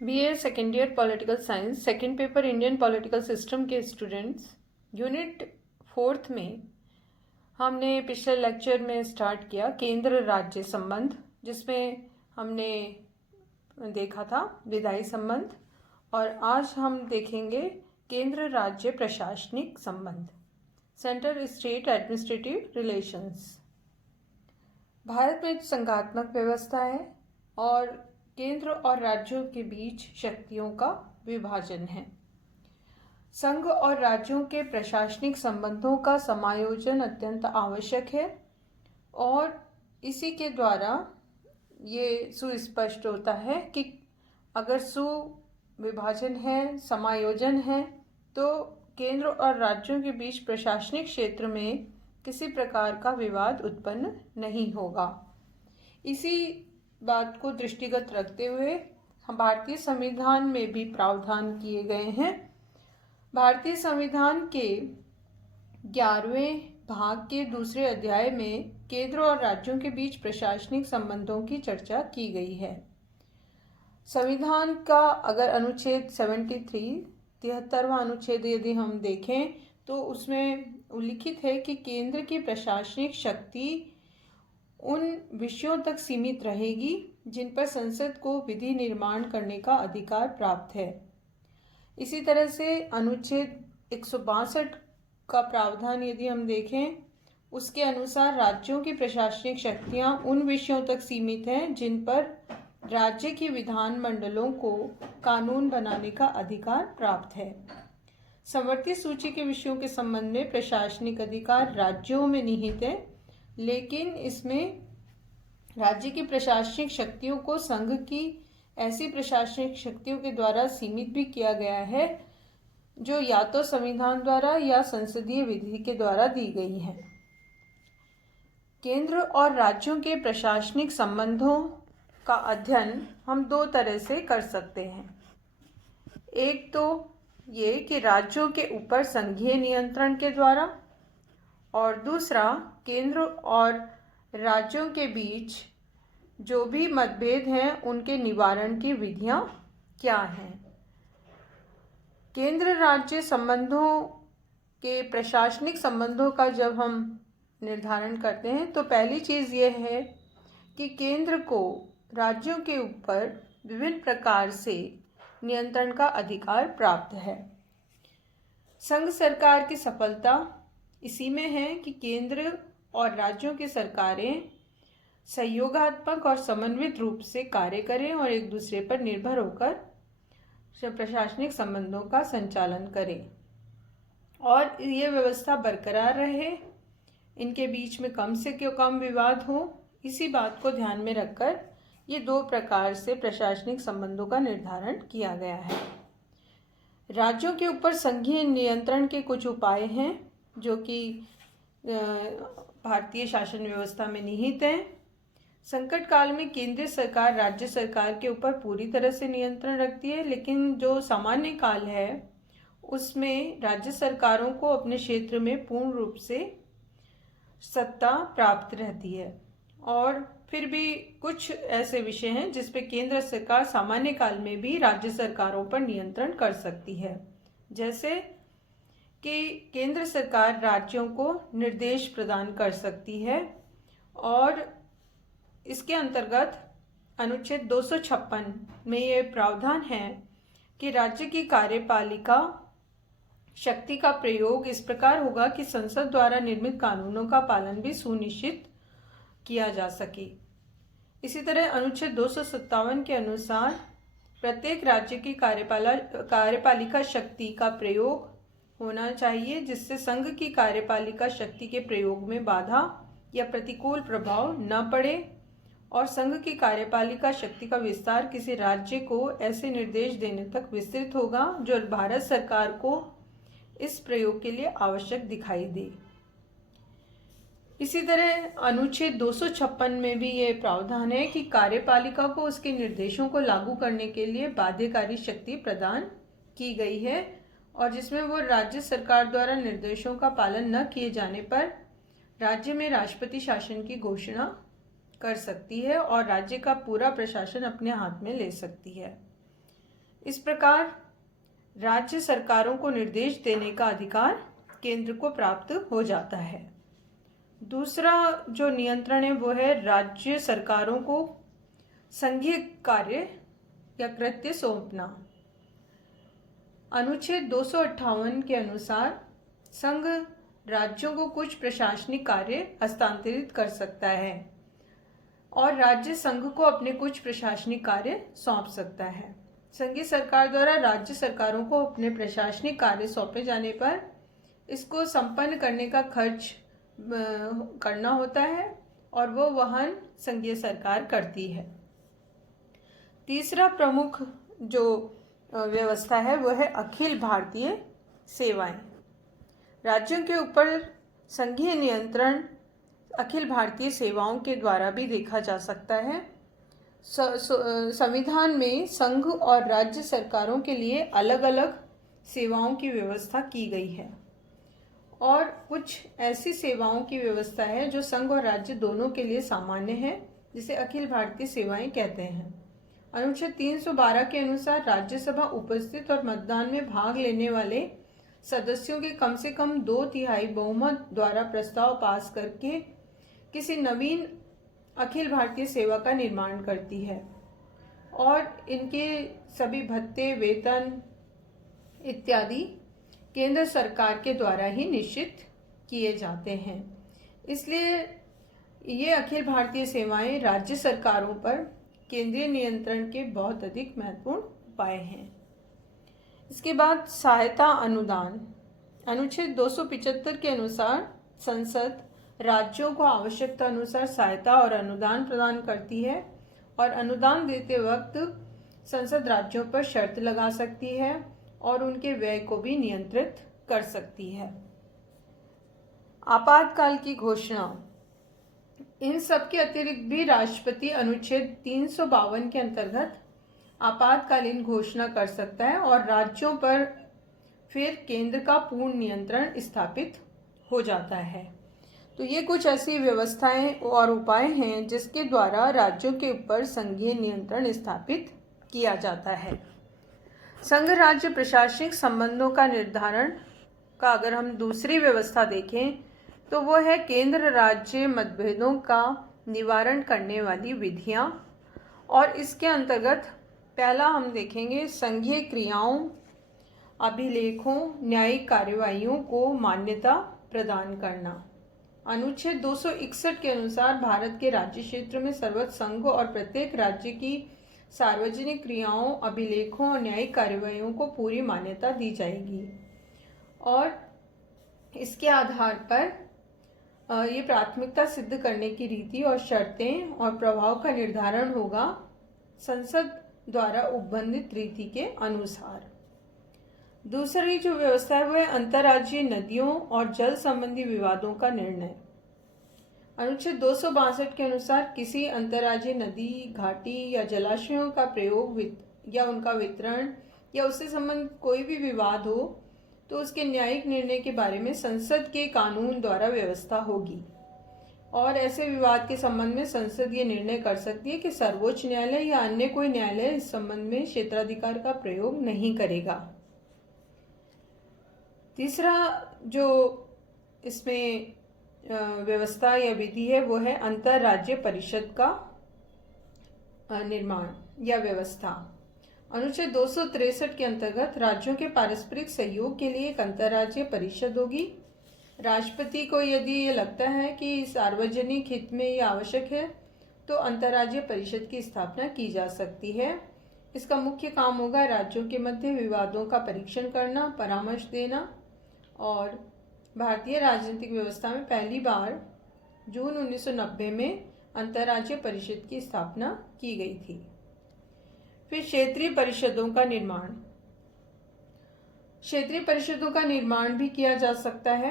BA second year political science second paper Indian political system के students, unit 4th में हमने पिछले lecture में स्टार्ट किया केंद्र राज्य संबंध, जिसमें हमने देखा था विधायी संबंध, और आज हम देखेंगे केंद्र राज्य प्रशासनिक संबंध, centre state administrative relations. Bharat में संघात्मक व्यवस्था है और केंद्र और राज्यों के बीच शक्तियों का विभाजन है। संघ और राज्यों के प्रशासनिक संबंधों का समायोजन अत्यंत आवश्यक है और इसी के द्वारा ये सुस्पष्ट होता है कि अगर सुविभाजन है, समायोजन है, तो केंद्र और राज्यों के बीच प्रशासनिक क्षेत्र में किसी प्रकार का विवाद उत्पन्न नहीं होगा। इसी बात को दृष्टिगत रखते हुए भारतीय संविधान में भी प्रावधान किए गए हैं। भारतीय संविधान के 11वें भाग के दूसरे अध्याय में केंद्र और राज्यों के बीच प्रशासनिक संबंधों की चर्चा की गई है। संविधान का अगर अनुच्छेद 73वां अनुच्छेद यदि हम देखें तो उसमें उल्लिखित है कि केंद्र की प्रशासनिक शक्ति उन विषयों तक सीमित रहेगी जिन पर संसद को विधि निर्माण करने का अधिकार प्राप्त है। इसी तरह से अनुच्छेद 162 का प्रावधान यदि हम देखें, उसके अनुसार राज्यों की प्रशासनिक शक्तियां उन विषयों तक सीमित हैं जिन पर राज्य की विधानमंडलों को कानून बनाने का अधिकार प्राप्त है। समवर्ती सूची के विषयों के संबंध में प्रशासनिक अधिकार राज्यों में निहित है, लेकिन इसमें राज्य की प्रशासनिक शक्तियों को संघ की ऐसी प्रशासनिक शक्तियों के द्वारा सीमित भी किया गया है जो या तो संविधान द्वारा या संसदीय विधि के द्वारा दी गई है। केंद्र और राज्यों के प्रशासनिक संबंधों का अध्ययन हम दो तरह से कर सकते हैं। एक तो ये कि राज्यों के ऊपर संघीय नियंत्रण के द्वारा, और दूसरा केंद्र और राज्यों के बीच जो भी मतभेद हैं उनके निवारण की विधियां क्या हैं। केंद्र राज्य संबंधों के प्रशासनिक संबंधों का जब हम निर्धारण करते हैं तो पहली चीज़ ये है कि केंद्र को राज्यों के ऊपर विभिन्न प्रकार से नियंत्रण का अधिकार प्राप्त है। संघ सरकार की सफलता इसी में है कि केंद्र और राज्यों की सरकारें सहयोगात्मक और समन्वित रूप से कार्य करें और एक दूसरे पर निर्भर होकर प्रशासनिक संबंधों का संचालन करें और ये व्यवस्था बरकरार रहे, इनके बीच में कम से कम विवाद हो। इसी बात को ध्यान में रखकर ये दो प्रकार से प्रशासनिक संबंधों का निर्धारण किया गया है। राज्यों के ऊपर संघीय नियंत्रण के कुछ उपाय हैं जो कि भारतीय शासन व्यवस्था में निहित हैं। संकट काल में केंद्रीय सरकार राज्य सरकार के ऊपर पूरी तरह से नियंत्रण रखती है, लेकिन जो सामान्य काल है उसमें राज्य सरकारों को अपने क्षेत्र में पूर्ण रूप से सत्ता प्राप्त रहती है। और फिर भी कुछ ऐसे विषय हैं जिस पे केंद्र सरकार सामान्य काल में भी राज्य सरकारों पर नियंत्रण कर सकती है, जैसे कि केंद्र सरकार राज्यों को निर्देश प्रदान कर सकती है और इसके अंतर्गत अनुच्छेद 256 में ये प्रावधान है कि राज्य की कार्यपालिका शक्ति का प्रयोग इस प्रकार होगा कि संसद द्वारा निर्मित कानूनों का पालन भी सुनिश्चित किया जा सके। इसी तरह अनुच्छेद 257 के अनुसार प्रत्येक राज्य की कार्यपालिका शक्ति का प्रयोग होना चाहिए जिससे संघ की कार्यपालिका शक्ति के प्रयोग में बाधा या प्रतिकूल प्रभाव न पड़े और संघ की कार्यपालिका शक्ति का विस्तार किसी राज्य को ऐसे निर्देश देने तक विस्तृत होगा जो भारत सरकार को इस प्रयोग के लिए आवश्यक दिखाई दे। इसी तरह अनुच्छेद 256 में भी ये प्रावधान है कि कार्यपालिका को उसके निर्देशों को लागू करने के लिए बाध्यकारी शक्ति प्रदान की गई है और जिसमें वो राज्य सरकार द्वारा निर्देशों का पालन न किए जाने पर राज्य में राष्ट्रपति शासन की घोषणा कर सकती है और राज्य का पूरा प्रशासन अपने हाथ में ले सकती है। इस प्रकार राज्य सरकारों को निर्देश देने का अधिकार केंद्र को प्राप्त हो जाता है। दूसरा जो नियंत्रण है वो है राज्य सरकारों को संघीय कार्य या कृत्य सौंपना। अनुच्छेद 258 के अनुसार संघ राज्यों को कुछ प्रशासनिक कार्य हस्तांतरित कर सकता है और राज्य संघ को अपने कुछ प्रशासनिक कार्य सौंप सकता है। संघीय सरकार द्वारा राज्य सरकारों को अपने प्रशासनिक कार्य सौंपे जाने पर इसको संपन्न करने का खर्च करना होता है और वो वहन संघीय सरकार करती है। तीसरा प्रमुख जो व्यवस्था है वो है अखिल भारतीय सेवाएं। राज्यों के ऊपर संघीय नियंत्रण अखिल भारतीय सेवाओं के द्वारा भी देखा जा सकता है। संविधान में संघ और राज्य सरकारों के लिए अलग अलग सेवाओं की व्यवस्था की गई है और कुछ ऐसी सेवाओं की व्यवस्था है जो संघ और राज्य दोनों के लिए सामान्य है, जिसे अखिल भारतीय सेवाएं कहते हैं। अनुच्छेद 312 के अनुसार राज्यसभा उपस्थित और मतदान में भाग लेने वाले सदस्यों के कम से कम 2/3 बहुमत द्वारा प्रस्ताव पास करके किसी नवीन अखिल भारतीय सेवा का निर्माण करती है और इनके सभी भत्ते, वेतन इत्यादि केंद्र सरकार के द्वारा ही निश्चित किए जाते हैं। इसलिए ये अखिल भारतीय सेवाएं राज्य सरकारों पर केंद्रीय नियंत्रण के बहुत अधिक महत्वपूर्ण उपाय हैं। इसके बाद सहायता अनुदान। अनुच्छेद 275 के अनुसार संसद राज्यों को आवश्यकता अनुसार सहायता और अनुदान प्रदान करती है और अनुदान देते वक्त संसद राज्यों पर शर्त लगा सकती है और उनके व्यय को भी नियंत्रित कर सकती है। आपातकाल की घोषणा। इन सब के अतिरिक्त भी राष्ट्रपति अनुच्छेद 352 के अंतर्गत आपातकालीन घोषणा कर सकता है और राज्यों पर फिर केंद्र का पूर्ण नियंत्रण स्थापित हो जाता है। तो ये कुछ ऐसी व्यवस्थाएं और उपाय हैं जिसके द्वारा राज्यों के ऊपर संघीय नियंत्रण स्थापित किया जाता है। संघ राज्य प्रशासनिक संबंधों का निर्धारण का अगर हम दूसरी व्यवस्था देखें तो वो है केंद्र राज्य मतभेदों का निवारण करने वाली विधियां, और इसके अंतर्गत पहला हम देखेंगे संघीय क्रियाओं, अभिलेखों, न्यायिक कार्यवाहियों को मान्यता प्रदान करना। अनुच्छेद 261 के अनुसार भारत के राज्य क्षेत्र में सर्वत्र संघ और प्रत्येक राज्य की सार्वजनिक क्रियाओं, अभिलेखों और न्यायिक कार्यवाहियों को पूरी मान्यता दी जाएगी और इसके आधार पर ये प्राथमिकता सिद्ध करने की रीति और शर्तें और प्रभाव का निर्धारण होगा संसद द्वारा उपबंधित रीति के अनुसार। दूसरी जो व्यवस्था है वो है अंतर्राज्यीय नदियों और जल संबंधी विवादों का निर्णय। अनुच्छेद 262 के अनुसार किसी अंतर्राज्यीय नदी, घाटी या जलाशयों का प्रयोग या उनका वितरण या उससे संबंधित कोई भी विवाद हो तो उसके न्यायिक निर्णय के बारे में संसद के कानून द्वारा व्यवस्था होगी और ऐसे विवाद के संबंध में संसद ये निर्णय कर सकती है कि सर्वोच्च न्यायालय या अन्य कोई न्यायालय इस संबंध में क्षेत्राधिकार का प्रयोग नहीं करेगा। तीसरा जो इसमें व्यवस्था या विधि है वो है अंतर्राज्यीय परिषद का निर्माण या व्यवस्था। अनुच्छेद 263 के अंतर्गत राज्यों के पारस्परिक सहयोग के लिए एक अंतर्राज्यीय परिषद होगी। राष्ट्रपति को यदि ये लगता है कि सार्वजनिक हित में ये आवश्यक है तो अंतर्राज्यीय परिषद की स्थापना की जा सकती है। इसका मुख्य काम होगा राज्यों के मध्य विवादों का परीक्षण करना, परामर्श देना और भारतीय राजनीतिक व्यवस्था में पहली बार जून 1990 में अंतर्राज्यीय परिषद की स्थापना की गई थी। फिर क्षेत्रीय परिषदों का निर्माण। क्षेत्रीय परिषदों का निर्माण भी किया जा सकता है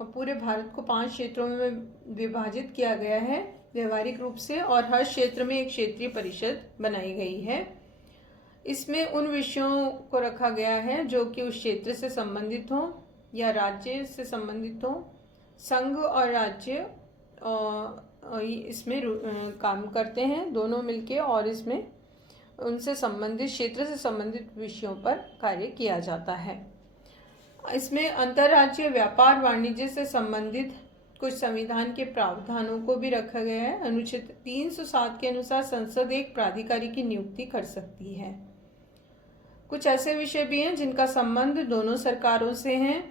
और पूरे भारत को 5 क्षेत्रों में विभाजित किया गया है व्यवहारिक रूप से और हर क्षेत्र में एक क्षेत्रीय परिषद बनाई गई है। इसमें उन विषयों को रखा गया है जो कि उस क्षेत्र से संबंधित हों या राज्य से संबंधित हों। संघ और राज्य इसमें काम करते हैं दोनों मिलके और इसमें उनसे संबंधित क्षेत्र से संबंधित विषयों पर कार्य किया जाता है। इसमें अंतर्राज्यीय व्यापार वाणिज्य से संबंधित कुछ संविधान के प्रावधानों को भी रखा गया है। अनुच्छेद 307 के अनुसार संसद एक प्राधिकारी की नियुक्ति कर सकती है। कुछ ऐसे विषय भी हैं जिनका संबंध दोनों सरकारों से है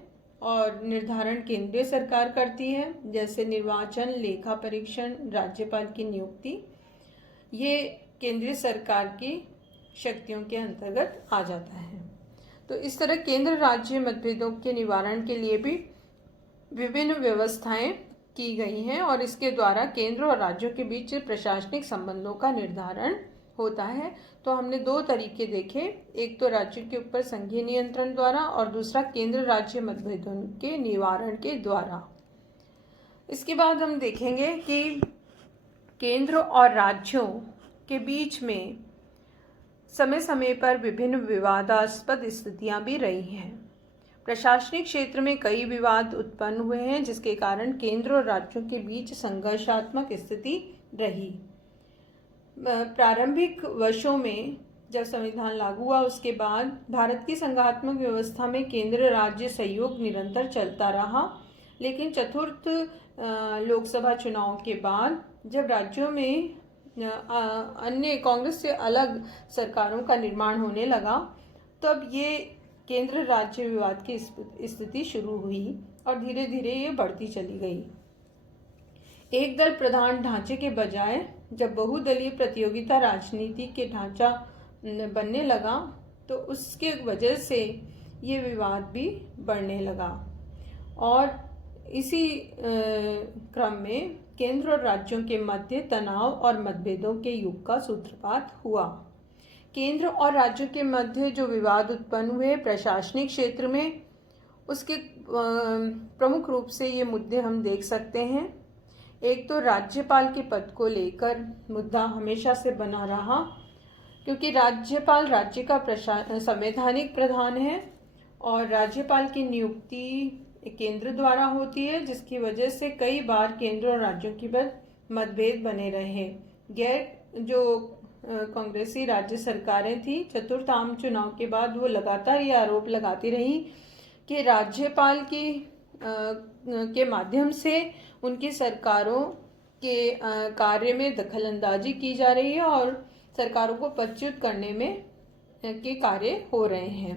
और निर्धारण केंद्रीय सरकार करती है, जैसे निर्वाचन, लेखा परीक्षण, राज्यपाल की नियुक्ति। ये केंद्रीय सरकार की शक्तियों के अंतर्गत आ जाता है। तो इस तरह केंद्र राज्य मतभेदों के निवारण के लिए भी विभिन्न व्यवस्थाएं की गई हैं और इसके द्वारा केंद्र और राज्यों के बीच प्रशासनिक संबंधों का निर्धारण होता है। तो हमने दो तरीके देखे, एक तो राज्यों के ऊपर संघीय नियंत्रण द्वारा और दूसरा केंद्र राज्य मतभेदों के निवारण के द्वारा। इसके बाद हम देखेंगे कि केंद्र और राज्यों के बीच में समय समय पर विभिन्न विवादास्पद स्थितियां भी रही हैं। प्रशासनिक क्षेत्र में कई विवाद उत्पन्न हुए हैं जिसके कारण केंद्र और राज्यों के बीच संघर्षात्मक स्थिति रही। प्रारंभिक वर्षों में जब संविधान लागू हुआ उसके बाद भारत की संघात्मक व्यवस्था में केंद्र राज्य सहयोग निरंतर चलता रहा, लेकिन चतुर्थ लोकसभा चुनाव के बाद जब राज्यों में अन्य कांग्रेस से अलग सरकारों का निर्माण होने लगा, तब ये केंद्र राज्य विवाद की स्थिति शुरू हुई और धीरे धीरे ये बढ़ती चली गई। एक दल प्रधान ढांचे के बजाय जब बहुदलीय प्रतियोगिता राजनीति के ढांचा बनने लगा तो उसके वजह से ये विवाद भी बढ़ने लगा और इसी क्रम में केंद्र और राज्यों के मध्य तनाव और मतभेदों के युग का सूत्रपात हुआ। केंद्र और राज्यों के मध्य जो विवाद उत्पन्न हुए प्रशासनिक क्षेत्र में, उसके प्रमुख रूप से ये मुद्दे हम देख सकते हैं। एक तो राज्यपाल के पद को लेकर मुद्दा हमेशा से बना रहा, क्योंकि राज्यपाल राज्य का संवैधानिक प्रधान है और राज्यपाल की नियुक्ति केंद्र द्वारा होती है, जिसकी वजह से कई बार केंद्र और राज्यों के बीच मतभेद बने रहे। जो कांग्रेसी राज्य सरकारें थी, चतुर्थ आम चुनाव के बाद वो लगातार ये आरोप लगाती रही कि राज्यपाल के माध्यम से उनकी सरकारों के कार्य में दखलंदाजी की जा रही है और सरकारों को पदच्युत करने में के कार्य हो रहे हैं।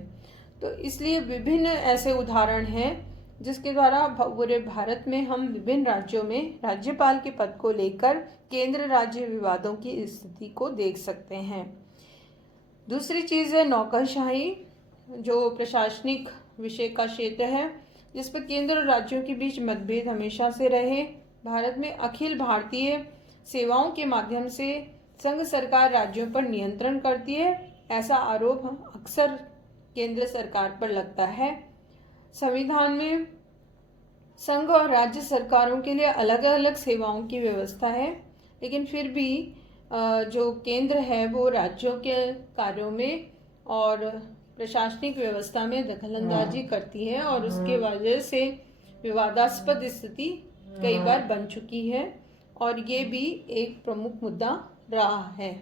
तो इसलिए विभिन्न ऐसे उदाहरण हैं जिसके द्वारा पूरे भारत में हम विभिन्न राज्यों में राज्यपाल के पद को लेकर केंद्र राज्य विवादों की स्थिति को देख सकते हैं। दूसरी चीज़ है नौकरशाही, जो प्रशासनिक विषय का क्षेत्र है जिस पर केंद्र और राज्यों के बीच मतभेद हमेशा से रहे। भारत में अखिल भारतीय सेवाओं के माध्यम से संघ सरकार राज्यों पर नियंत्रण करती है, ऐसा आरोप अक्सर केंद्र सरकार पर लगता है। संविधान में संघ और राज्य सरकारों के लिए अलग अलग सेवाओं की व्यवस्था है, लेकिन फिर भी जो केंद्र है वो राज्यों के कार्यों में और प्रशासनिक व्यवस्था में दखलंदाजी करती है और उसके वजह से विवादास्पद स्थिति कई बार बन चुकी है और ये भी एक प्रमुख मुद्दा रहा है।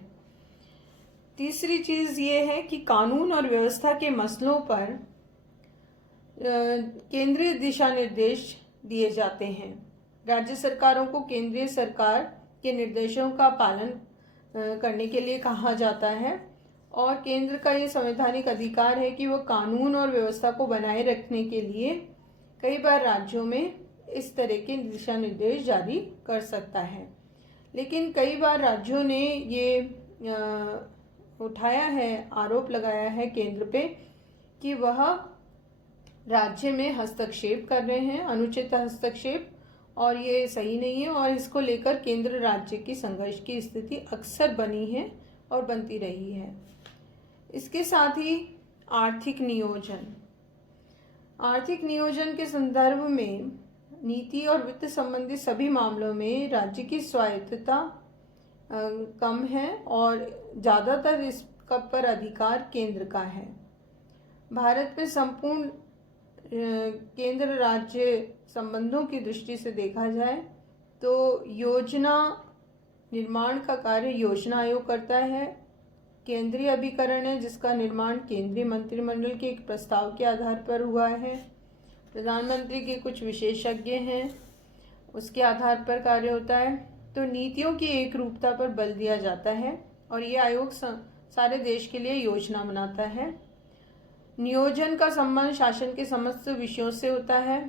तीसरी चीज़ ये है कि कानून और व्यवस्था के मसलों पर केंद्रीय दिशा निर्देश दिए जाते हैं। राज्य सरकारों को केंद्रीय सरकार के निर्देशों का पालन करने के लिए कहा जाता है और केंद्र का ये संवैधानिक अधिकार है कि वह कानून और व्यवस्था को बनाए रखने के लिए कई बार राज्यों में इस तरह के दिशा निर्देश जारी कर सकता है। लेकिन कई बार राज्यों ने ये उठाया है, आरोप लगाया है केंद्र पे कि वह राज्य में हस्तक्षेप कर रहे हैं, अनुचित हस्तक्षेप, और ये सही नहीं है और इसको लेकर केंद्र राज्य की संघर्ष की स्थिति अक्सर बनी है और बनती रही है। इसके साथ ही आर्थिक नियोजन के संदर्भ में नीति और वित्त संबंधी सभी मामलों में राज्य की स्वायत्तता कम है और ज़्यादातर इस पर अधिकार केंद्र का है। भारत में संपूर्ण केंद्र राज्य संबंधों की दृष्टि से देखा जाए तो योजना निर्माण का कार्य योजना आयोग करता है केंद्रीय अभिकरण है जिसका निर्माण केंद्रीय मंत्रिमंडल के एक प्रस्ताव के आधार पर हुआ है। प्रधानमंत्री के कुछ विशेषज्ञ हैं, उसके आधार पर कार्य होता है। तो नीतियों की एक रूपता पर बल दिया जाता है और ये आयोग सारे देश के लिए योजना बनाता है। नियोजन का संबंध शासन के समस्त विषयों से होता है,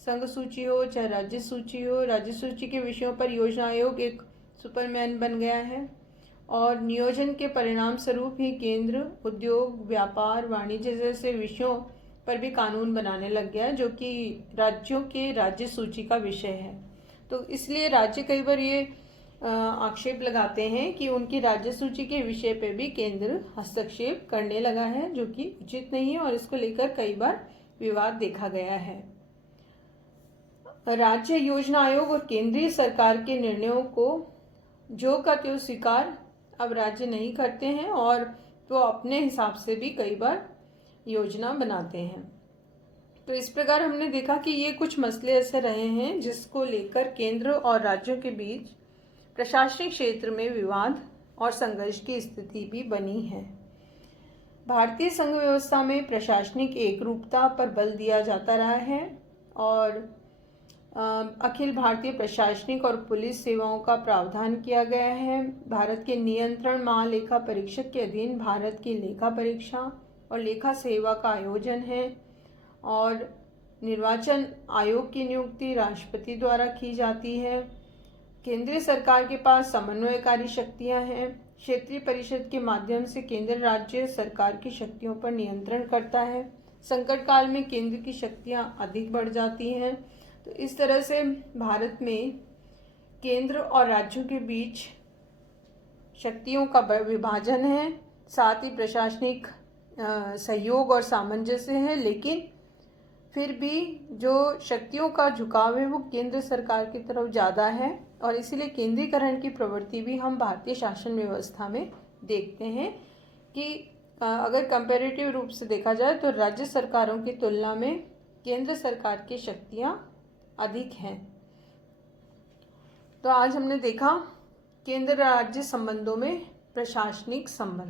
संघ सूची हो चाहे राज्य सूची हो। राज्य सूची के विषयों पर योजना आयोग एक सुपरमैन बन गया है और नियोजन के परिणाम स्वरूप ही केंद्र उद्योग, व्यापार, वाणिज्य जैसे विषयों पर भी कानून बनाने लग गया है, जो कि राज्यों के राज्य सूची का विषय है। तो इसलिए राज्य कई बार ये आक्षेप लगाते हैं कि उनकी राज्य सूची के विषय पे भी केंद्र हस्तक्षेप करने लगा है, जो कि उचित नहीं है और इसको लेकर कई बार विवाद देखा गया है। राज्य योजना आयोग और केंद्रीय सरकार के निर्णयों को जो का त्यों स्वीकार अब राज्य नहीं करते हैं और वो अपने हिसाब से भी कई बार योजना बनाते हैं। तो इस प्रकार हमने देखा कि ये कुछ मसले ऐसे रहे हैं जिसको लेकर केंद्र और राज्यों के बीच प्रशासनिक क्षेत्र में विवाद और संघर्ष की स्थिति भी बनी है। भारतीय संघ व्यवस्था में प्रशासनिक एकरूपता पर बल दिया जाता रहा है और अखिल भारतीय प्रशासनिक और पुलिस सेवाओं का प्रावधान किया गया है। भारत के नियंत्रण महालेखा परीक्षक के अधीन भारत की लेखा परीक्षा और लेखा सेवा का आयोजन है और निर्वाचन आयोग की नियुक्ति राष्ट्रपति द्वारा की जाती है। केंद्रीय सरकार के पास समन्वयकारी शक्तियां हैं। क्षेत्रीय परिषद के माध्यम से केंद्र राज्य सरकार की शक्तियों पर नियंत्रण करता है। संकट काल में केंद्र की शक्तियां अधिक बढ़ जाती हैं। तो इस तरह से भारत में केंद्र और राज्यों के बीच शक्तियों का विभाजन है, साथ ही प्रशासनिक सहयोग और सामंजस्य है, लेकिन फिर भी जो शक्तियों का झुकाव है वो केंद्र सरकार की तरफ ज़्यादा है और इसीलिए केंद्रीकरण की प्रवृत्ति भी हम भारतीय शासन व्यवस्था में देखते हैं कि अगर कंपैरेटिव रूप से देखा जाए तो राज्य सरकारों की तुलना में केंद्र सरकार की शक्तियाँ अधिक हैं। तो आज हमने देखा केंद्र राज्य संबंधों में प्रशासनिक संबंध।